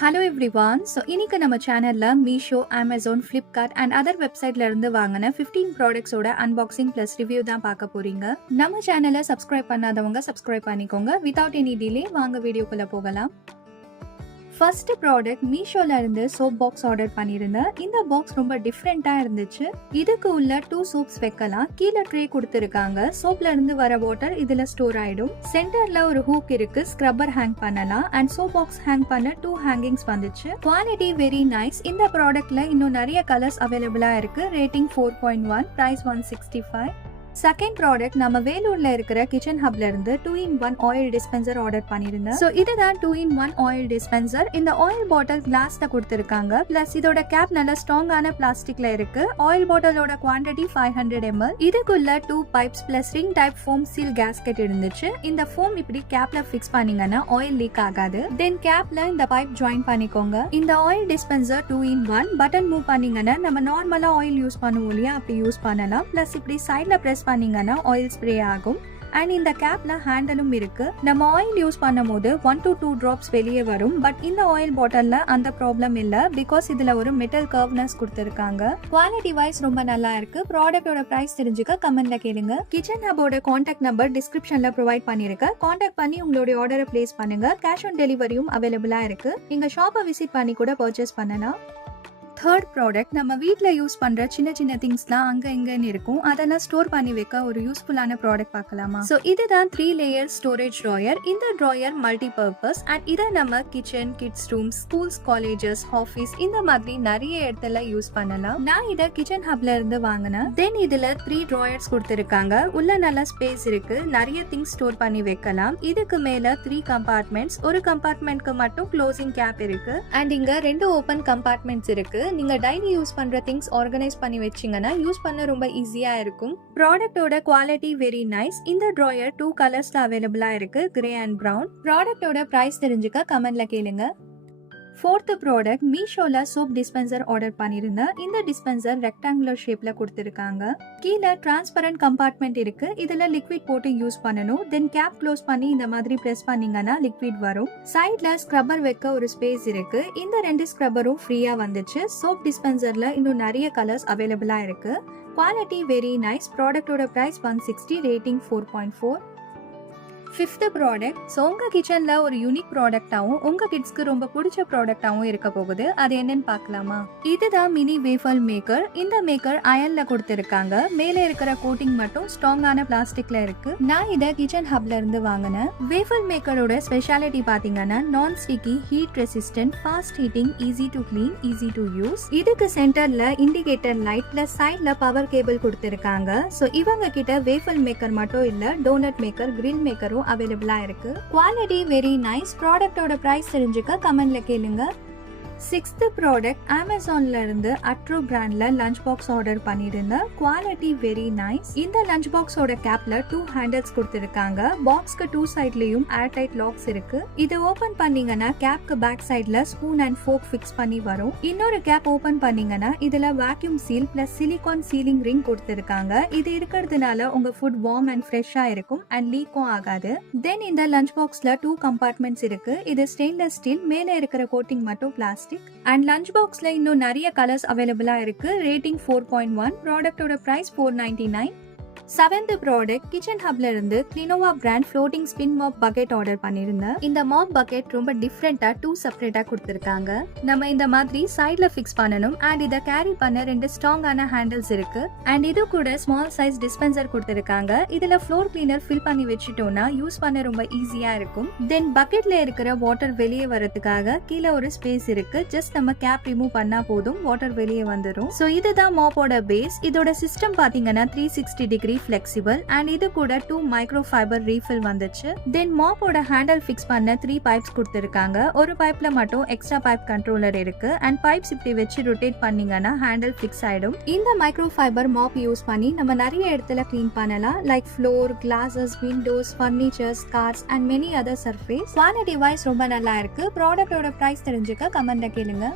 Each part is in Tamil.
Hello everyone. So இன்னைக்கு நம்ம சேனல்ல Meesho, Amazon, Flipkart and other websiteல இருந்து வாங்கின 15 products ஓட unboxing plus review தான் பார்க்க போறீங்க. நம்ம சேனலை subscribe பண்ணாதவங்க subscribe பண்ணிக்கோங்க. Without any delay வாங்க வீடியோக்குள்ள போகலாம். ஃபர்ஸ்ட் ப்ராடக்ட் மீஷோல இருந்து சோப் பாக்ஸ் ஆர்டர் பண்ணியிருந்தேன். இந்த பாக்ஸ் ரொம்ப டிஃப்ரெண்டா இருந்துச்சு. இதுக்கு உள்ள 2 சோப்ஸ் வைக்கலாம். கீழே ட்ரே கொடுத்துருக்காங்க. சோப்ல இருந்து வர வாட்டர் இதுல ஸ்டோர் ஆயிடும். சென்டர்ல ஒரு ஹூக் இருக்கு, ஸ்க்ரப்பர் ஹேங் பண்ணலாம். அண்ட் சோப் பாக்ஸ் ஹேங் பண்ண 2 ஹேங்கிங்ஸ் வந்துச்சு. Quality very nice. இந்த ப்ராடக்ட்ல இன்னும் நிறைய கலர்ஸ் அவைலபிளா இருக்கு. Rating 4.1, price 165. செகண்ட் ப்ராடக்ட் நம்ம வேலூர்ல இருக்கிற கிச்சன் ஹப்ல இருந்து 2-in-1 ஆயில் டிஸ்பென்சர் ஆர்டர் பண்ணிருந்தேன். சோ இதுதான் 2-in-1 ஆயில் டிஸ்பென்சர். இந்த ஆயில் பாட்டில் கிளாஸ்ல கொடுத்திருக்காங்க. பிளஸ் இதோட கேப் நல்ல ஸ்ட்ராங்கான பிளாஸ்டிக்ல இருக்கு. ஆயில் பாட்டிலோட குவாண்டிட்டி 500 ml. இதுக்குள்ள 2 pipes plus ring type foam seal gasket இருந்துச்சு. இந்த ஃபோம் இப்படி கேப்ல ஃபிக்ஸ் பண்ணீங்கன்னா ஆயில் லீக் ஆகாது. தென் கேப்ல இந்த பைப் ஜாயின் பண்ணிக்கோங்க. இந்த oil dispenser 2-in-1 button move பண்ணீங்கன்னா நம்ம நார்மலா ஆயில் யூஸ் பண்ணுவோம் இல்லையா, அப்படி யூஸ் பண்ணலாம். பிளஸ் இப்படி சைட்ல பிரஸ் பண்ணீங்கன்னா ஆயில் ஸ்ப்ரே ஆகும். அண்ட் இந்த கேப்ல ஹேண்டலும் இருக்கு. நம்ம ஆயில் யூஸ் பண்ணும் போது 1 to 2 drops வெளியே வரும். பட் இந்த ஆயில் பாட்டில்ல அந்த ப்ராப்ளம் இல்ல. பிகாஸ் இதுல ஒரு மெட்டல் கர்வ்னஸ் கொடுத்திருக்காங்க. குவாலிட்டி வைஸ் ரொம்ப நல்லா இருக்கு. ப்ராடக்ட்டோட பிரைஸ் தெரிஞ்சுக்க கமெண்ட்ல கேளுங்க. கிச்சன் ஹப்போட கான்டாக்ட் நம்பர் டிஸ்கிரிப்ஷன்ல ப்ரொவைட் பண்ணிருக்க. கான்டாக்ட் பண்ணி உங்களோட ஆர்டரை பிளேஸ் பண்ணுங்க. கேஷ் ஆன் டெலிவரியும் அவைலபிளா இருக்கு. நீங்க ஷாப்பை விசிட் பண்ணி கூட பர்ச்சேஸ் பண்ணலாம். தேர்ட் ப்ராடக்ட் நம்ம வீட்டில் யூஸ் பண்ணுற சின்ன சின்ன திங்ஸ்லாம் அங்கே எங்கன்னு இருக்கும். அதெல்லாம் ஸ்டோர் பண்ணி வைக்க ஒரு யூஸ்ஃபுல்லான ப்ராடக்ட் பார்க்கலாமா? ஸோ இதுதான் 3 லேயர் ஸ்டோரேஜ் ட்ராயர். இந்த ட்ராயர் மல்டி பர்பஸ் அண்ட் இதை நம்ம kitchen, kids room, schools, colleges, office இந்த மாதிரி நிறைய இடத்துல யூஸ் பண்ணலாம். நான் இதை கிச்சன் ஹப்ல இருந்து வாங்கினேன். தென் இதுல 3 ட்ராயர்ஸ் கொடுத்துருக்காங்க. உள்ள நல்ல ஸ்பேஸ் இருக்கு. நிறைய திங்ஸ் ஸ்டோர் பண்ணி வைக்கலாம். இதுக்கு மேல 3 கம்பார்ட்மெண்ட்ஸ். ஒரு கம்பார்ட்மெண்ட்க்கு மட்டும் க்ளோசிங் கேப் இருக்கு. அண்ட் இங்க 2 ஓப்பன் கம்பார்ட்மெண்ட்ஸ் இருக்கு. நீங்க டெய்லி யூஸ் பண்ற திங்ஸ் ஆர்கனைஸ் பண்ணி வச்சீங்கன்னா யூஸ் பண்ண ரொம்ப ஈஸியா இருக்கும். ப்ராடக்ட்டோட குவாலிட்டி வெரி நைஸ். இந்த ட்ராயர் 2 கலர்ஸ்ல அவைலபிளா இருக்கு, கிரே அண்ட் பிரவுன். ப்ராடக்ட்டோட பிரைஸ் தெரிஞ்சுக்க கமெண்ட்ல கேளுங்க. ஃபோர்த் ப்ராடக்ட் மீஷோல சோப் டிஸ்பென்சர் ஆர்டர் பண்ணிருந்தேன். இந்த டிஸ்பென்சர் ரெக்டாங்குலர் ஷேப்ல கொடுத்திருக்காங்க. கீழே டிரான்ஸ்பரண்ட் கம்பார்ட்மெண்ட் இருக்கு. இதுல லிக்விட் போட்டு யூஸ் பண்ணணும். தென் கேப் க்ளோஸ் பண்ணி இந்த மாதிரி பிரஸ் பண்ணீங்கன்னா லிக்விட் வரும். சைட்ல ஸ்க்ரப்பர் வைக்க ஒரு ஸ்பேஸ் இருக்கு. இந்த 2 ஸ்க்ரப்பரும் ஃப்ரீயா வந்துச்சு. சோப் டிஸ்பென்சர்ல இன்னும் நிறைய கலர்ஸ் அவைலபிளா இருக்கு. Quality very nice. ப்ராடக்ட்டோட price 160, rating 4.4. Fifth product. So உங்கள் கிச்சனில் ஒரு யூனிக் ப்ராடக்டாகவும் உங்கள் கிட்ஸ்க்கு ரொம்ப பிடிச்ச ப்ராடக்டாகவும் இருக்க போகுது. அது என்னன்னு பார்க்கலாமா? இதுதான் மினி வேஃபல் மேக்கர். இந்த மேக்கர் அயன்ல கொடுத்துருக்காங்க. மேலே இருக்கிற கோட்டிங் மட்டும் ஸ்ட்ராங்கான பிளாஸ்டிக்ல இருக்கு. நான் இதை கிச்சன் ஹப்ல இருந்து வாங்கினேன். வேஃபல் மேக்கரோட ஸ்பெஷாலிட்டி பார்த்தீங்கன்னா நான் sticky, heat resistant, fast heating, easy to clean, easy to use. இதுக்கு சென்டர்ல இண்டிகேட்டர் லைட் பிளஸ் சைட்ல பவர் கேபிள் கொடுத்துருக்காங்க. ஸோ இவங்க கிட்ட வேஃபல் மேக்கர் மட்டும் இல்ல, டோனட் மேக்கர், கிரில் மேக்கரும் அவைலபிளா இருக்கு. Quality very nice. ப்ராடக்ட்டோட பிரைஸ் தெரிஞ்சுக்க கமெண்ட்ல கேளுங்க. சிக்ஸ்த் ப்ராடக்ட் அமேசான்ல இருந்து அட்ரோ பிராண்ட்ல லஞ்ச் பாக்ஸ் ஆர்டர் பண்ணிருந்தேன். Quality very nice. இந்த லஞ்ச் பாக்ஸோட கேப்ல 2 ஹேண்டில்ஸ் கொடுத்திருக்காங்க. பாக்ஸ்க்கு 2 சைட்லயும் ஏர் டைட் லாக்ஸ் இருக்கு. இது ஓபன் பண்ணீங்கன்னா கேப்க்கு பேக் சைட்ல ஸ்பூன் அண்ட் ஃபோர்க் ஃபிக்ஸ் பண்ணி வரும். இன்னொரு கேப் ஓபன் பண்ணீங்கன்னா இதுல vacuum seal plus silicone sealing ring கொடுத்திருக்காங்க. இது இருக்கிறதுனால உங்க ஃபுட் வார்ம் அண்ட் ஃப்ரெஷ்ஷா இருக்கும் அண்ட் லீக்கும் ஆகாது. தென் இந்த லஞ்ச் பாக்ஸ்ல 2 கம்பார்ட்மெண்ட்ஸ் இருக்கு. இது ஸ்டெயின்லெஸ் ஸ்டீல். மேல இருக்கிற கோட்டிங் மட்டும் பிளாஸ்டிக். அண்ட் லஞ்ச் பாக்ஸ்ல இன்னும் நிறைய கலர்ஸ் அவைலபிளா இருக்கு. ரேட்டிங் 4.1. ப்ராடக்ட்டோட பிரைஸ் 499. செவன்த் ப்ராடக்ட் கிச்சன் ஹப்ல இருந்து கிளினோவா பிராண்ட் floating spin mop bucket order பண்ணிருந்தேன். இந்த மாப் பக்கெட் ரொம்ப டிஃப்ரெண்டா 2 செப்பரேட்டா கொடுத்திருக்காங்க. நம்ம இந்த மாதிரி சைட்ல ஃபிக்ஸ் பண்ணணும். அண்ட் இதை கேரி பண்ண 2 ஸ்ட்ராங்கான ஹேண்டில்ஸ் இருக்கு. அண்ட் இது கூட ஸ்மால் சைஸ் டிஸ்பென்சர் கொடுத்திருக்காங்க. இதுல ஃப்ளோர் கிளீனர் ஃபில் பண்ணி வச்சுட்டோம்னா யூஸ் பண்ண ரொம்ப ஈஸியா இருக்கும். தென் பக்கெட்ல இருக்கிற வாட்டர் வெளியே வரதுக்காக கீழே ஒரு ஸ்பேஸ் இருக்கு. ஜஸ்ட் நம்ம கேப் ரிமூவ் பண்ணா போதும், வாட்டர் வெளியே வந்துடும். ஸோ இதுதான் மாப்போட பேஸ். இதோட சிஸ்டம் பாத்தீங்கன்னா 360 டிகிரி flexible and இது கூட 2 மைக்ரோ ஃபைபர் ரீஃபில் வந்துச்சு. தென் மாப்போட ஹேண்டில் ஃபிக்ஸ் பண்ண 3 பைப்ஸ் கொடுத்திருக்காங்க. ஒரு பைப்ல மட்டும் எக்ஸ்ட்ரா பைப் கண்ட்ரோலர் இருக்கு. அண்ட் பைப்ஸ் இப்படி வச்சு ரொட்டேட் பண்ணீங்கன்னா ஹேண்டில் ஃபிக்ஸ் ஆயிடும். இந்த மைக்ரோ ஃபைபர் மாப் யூஸ் பண்ணி நம்ம நிறைய இடத்துல கிளீன் பண்ணலாம். Like floor, glasses, windows, furnitures, cars and many other surface. Quality wise ரொம்ப நல்லா இருக்கு. ப்ராடக்ட்டோட பிரைஸ் தெரிஞ்சுக்க கமெண்ட்ல கேளுங்க.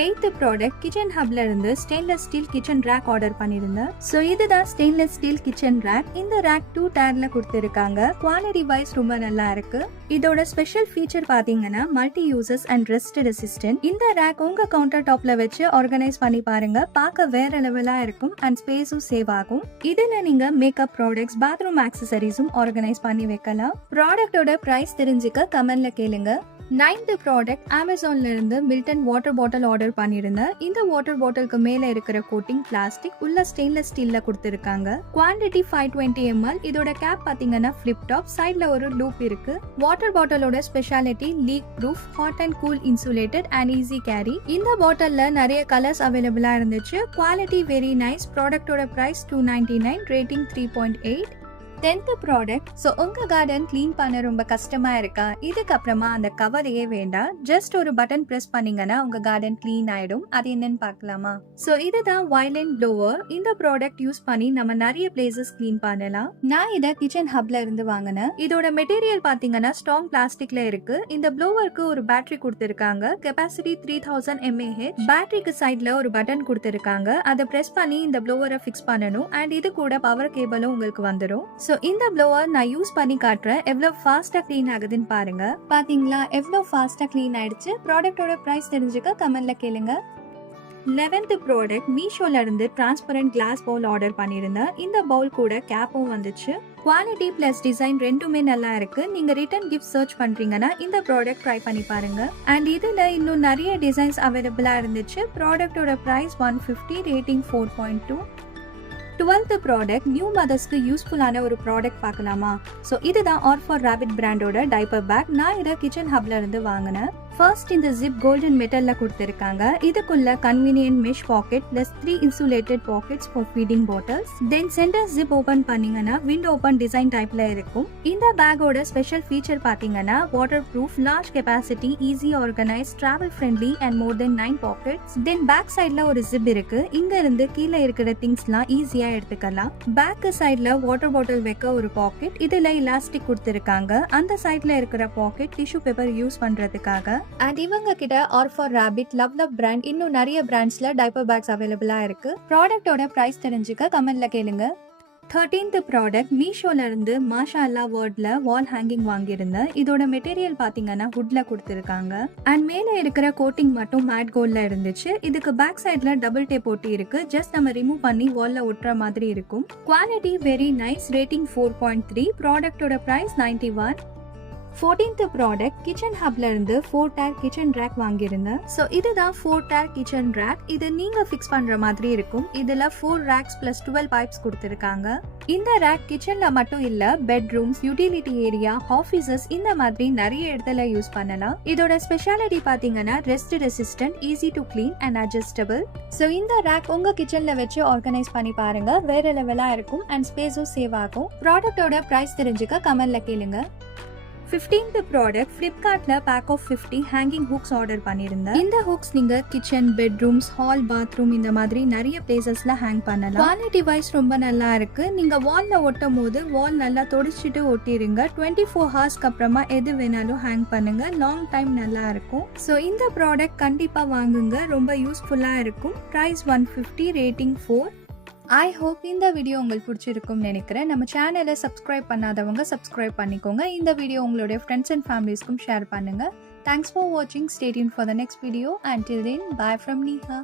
8th ப்ராடக்ட் கிச்சன் ஹப்ல இருந்து stainless steel kitchen rack order பண்ணிருந்தேன். சோ இதுதான் ஸ்டெயின்லெஸ் ஸ்டீல் கிச்சன் ரேக். இந்த ரேக் 2 டயர்ல கொடுத்திருக்காங்க. குவாலிட்டி வைஸ் ரொம்ப நல்லா இருக்கு. இதோட ஸ்பெஷல் ஃபீச்சர் பாத்தீங்கன்னா multi users and rest resistant. இந்த ரேக் உங்க கவுண்டர் டாப்ல வச்சு ஆர்கனைஸ் பண்ணி பாருங்க. பார்க்க வேற லெவலா இருக்கும் அண்ட் ஸ்பேஸும் சேவ் ஆகும். இதுல நீங்க மேக்கப் ப்ராடக்ட்ஸ், பாத்ரூம் ஆக்சசரிஸும் ஆர்கனைஸ் பண்ணி வைக்கலாம். ப்ராடக்டோட பிரைஸ் தெரிஞ்சுக்க கமெண்ட்ல கேளுங்க. 9th ப்ராடக்ட் அமேசான்ல இருந்து மில்டன் வாட்டர் பாட்டில் ஆர்டர் பண்ணிருந்தேன். இந்த வாட்டர் பாட்டிலுக்கு மேல இருக்கிற கோட்டிங் பிளாஸ்டிக், உள்ள ஸ்டெயின்லெஸ் ஸ்டீல்ல கொடுத்திருக்காங்க. Quantity 520 ml. இதோட கேப் பாத்தீங்கன்னா ஃபிளிப் டாப், சைட்ல ஒரு லூப் இருக்கு. வாட்டர் பாட்டிலோட speciality leak proof, hot and cool insulated and easy carry. இந்த பாட்டில்ல நிறைய கலர்ஸ் அவைலபிளா இருந்துச்சு. Quality very nice. ப்ராடக்டோட price 299, rating 3.8. 10th product. So உங்க கார்டன் கிளீன் பண்ண ரொம்ப கஷ்டமா இருக்கா? இதுக்கப்புறமா அந்த கவரையே வேண்டாம். ஜஸ்ட் ஒரு பட்டன் பிரஸ் பண்ணீங்கன்னா உங்க கார்டன் கிளீன் ஆயிடும். அது என்னன்னு பார்க்கலாமா? ஸோ இதுதான் வயலின் ப்ளோவர். இந்த ப்ராடக்ட் யூஸ் பண்ணி நம்ம நிறைய பிளேசஸ் கிளீன் பண்ணலாம். நான் இதை கிச்சன் ஹப்ல இருந்து வாங்கினேன். இதோட மெட்டீரியல் பாத்தீங்கன்னா ஸ்ட்ராங் பிளாஸ்டிக்ல இருக்கு. இந்த ப்ளோவருக்கு ஒரு பேட்டரி கொடுத்திருக்காங்க. Capacity 3000 mAh. பேட்டரிக்கு சைட்ல ஒரு பட்டன் கொடுத்திருக்காங்க. அதை பிரஸ் பண்ணி இந்த ப்ளோவரை ஃபிக்ஸ் பண்ணணும். அண்ட் இது கூட பவர் கேபிளும் உங்களுக்கு வந்துடும். சோ இந்த ப்ளோவர் நான் யூஸ் பண்ணி காட்டுறேன். எவ்வளவு ஃபாஸ்டா கிளீன் ஆகுதுன்னு பாருங்க. பாத்தீங்களா எவ்வளவு ஃபாஸ்டா கிளீன் ஆயிடுச்சு. ப்ராடக்டோட பிரைஸ் தெரிஞ்சுக்க கமெண்ட்ல கேளுங்க. 11th ப்ராடக்ட் மீஷோல இருந்து டிரான்ஸ்பரண்ட் கிளாஸ் பவுல் ஆர்டர் பண்ணிருந்தேன். இந்த பவுல் கூட கேப்பும் வந்துச்சு. குவாலிட்டி பிளஸ் டிசைன் ரெண்டுமே நல்லா இருக்கு. நீங்க ரிட்டர்ன் கிஃப்ட் சர்ச் பண்றீங்கன்னா இந்த ப்ராடக்ட் ட்ரை பண்ணி பாருங்க. அண்ட் இதுல இன்னும் நிறைய டிசைன்ஸ் அவைலபிளா இருந்துச்சு. ப்ராடக்டோட price 150, rating 4.2. 12th product new மதர்ஸ்க்கு யூஸ்ஃபுல்லான ஒரு ப்ராடக்ட் பார்க்கலாமா? ஸோ இதுதான் ஆர் ஃபார் ராபிட் பிராண்டோட டைப்பர் பேக். நான் இதை கிச்சன் ஹப்ல இருந்து வாங்கினேன். ஃபர்ஸ்ட் இந்த ஜிப் கோல்டன் மெட்டல்ல கொடுத்திருக்காங்க. இதுக்குள்ள convenient mesh pocket plus 3 insulated pockets for feeding bottles. Then centre zip open பண்ணீங்கன்னா விண்ட் ஓபன் டிசைன் டைப்ல இருக்கும். இந்த பேக்கோட ஸ்பெஷல் ஃபீச்சர் பாத்தீங்கன்னா waterproof, large capacity, easy organise, travel friendly and more then 9 pockets. Then back சைட்ல ஒரு ஜிப் இருக்கு. இங்க இருந்து கீழே இருக்கிற திங்ஸ்லாம் ஈஸியா எடுத்துக்கலாம். பேக் சைட்ல வாட்டர் பாட்டில் வைக்க ஒரு பாக்கெட். இதுல எலாஸ்டிக் கொடுத்திருக்காங்க. அந்த சைட்ல இருக்கிற பாக்கெட் டிஷ்யூ பேப்பர் யூஸ் பண்றதுக்காக. அண்ட் இவங்க கிட்ட R for rabbit, love brand, இன்னும் நிறைய பிராண்ட்ஸ்ல டைப்பர் பேக்ஸ் அவைலபிளா இருக்கு. ப்ராடக்டோட பிரைஸ் தெரிஞ்சுக்க கமெண்ட்ல கேளுங்க. 13th ப்ராடக்ட் மீஷோல இருந்து மாஷா அல்லா வேர்ட்ல வால் ஹேங்கிங் வாங்கியிருந்தேன். இதோட மெட்டீரியல் பாத்தீங்கன்னா வுட்ல கொடுத்திருக்காங்க. அண்ட் மேல இருக்கிற கோட்டிங் மட்டும் மேட் கோல்ட்ல இருந்துச்சு. இதுக்கு பேக் சைட்ல டபுள் டேப் ஒட்டி இருக்கு. ஜஸ்ட் நம்ம ரிமூவ் பண்ணி வால்ல ஒட்டுற மாதிரி இருக்கும். Quality very nice, rating 4.3. ப்ராடக்டோட பிரைஸ் 91. 14th ப்ராடக்ட் கிச்சன் ஹப்ல இருந்து 4 டயர் கிச்சன் ரேக் வாங்கியிருந்தேன். ஸோ இதுதான் 4 டயர் கிச்சன் ரேக். இது நீங்க ஃபிக்ஸ் பண்ற மாதிரி இருக்கும். இதுல 4 ரேக்ஸ் பிளஸ் 12 பைப்ஸ் கொடுத்திருக்காங்க. இந்த ரேக் கிச்சன்ல மட்டும் இல்ல, பெட்ரூம்ஸ், யூட்டிலிட்டி ஏரியா, ஆபீசஸ், இந்த மாதிரி நிறைய இடத்துல யூஸ் பண்ணலாம். இதோட ஸ்பெஷாலிட்டி பாத்தீங்கன்னா rest resistant, easy to clean and adjustable. So இந்த ரேக் உங்க கிச்சன்ல வச்சு ஆர்கனைஸ் பண்ணி பாருங்க. வேற லெவலா இருக்கும் அண்ட் ஸ்பேஸும் சேவ் ஆகும். ப்ராடக்டோட பிரைஸ் தெரிஞ்சுக்க கமெண்ட்ல கேளுங்க. 15th ப்ராடக்ட் ஃபிளிப்கார்ட்ல pack of 50 hanging hooks order பண்ணிருந்தேன். இந்த ஹூக்ஸ் நீங்க கிச்சன், பெட்ரூம்ஸ், ஹால், பாத்ரூம் இந்த மாதிரி நிறைய பிளேசஸ்ல ஹேங் பண்ணலாம். குவாலிட்டி வைஸ் ரொம்ப நல்லா இருக்கு. நீங்க வால்ல ஒட்டும் போது வால் நல்லா தொடச்சிட்டு ஒட்டிருங்க. 24 ஹவர்ஸ்க்கு அப்புறமா எது வேணாலும் ஹேங் பண்ணுங்க. லாங் டைம் நல்லா இருக்கும். ஸோ இந்த ப்ராடக்ட் கண்டிப்பா வாங்குங்க. ரொம்ப யூஸ்ஃபுல்லா இருக்கும். Price 150, rating 4. ஐ ஹோப் இந்த வீடியோ உங்களுக்கு பிடிச்சிருக்கும்னு நினைக்கிறேன். நம்ம சேனலை சப்ஸ்கிரைப் பண்ணாதவங்க சப்ஸ்கிரைப் பண்ணிக்கோங்க. இந்த வீடியோ உங்களுடைய ஃப்ரெண்ட்ஸ் அண்ட் ஃபேமிலிஸ்க்கும் ஷேர் பண்ணுங்க. தேங்க்ஸ் ஃபார் வாட்சிங். Stay tuned for the next video. Until then, bye from Neha.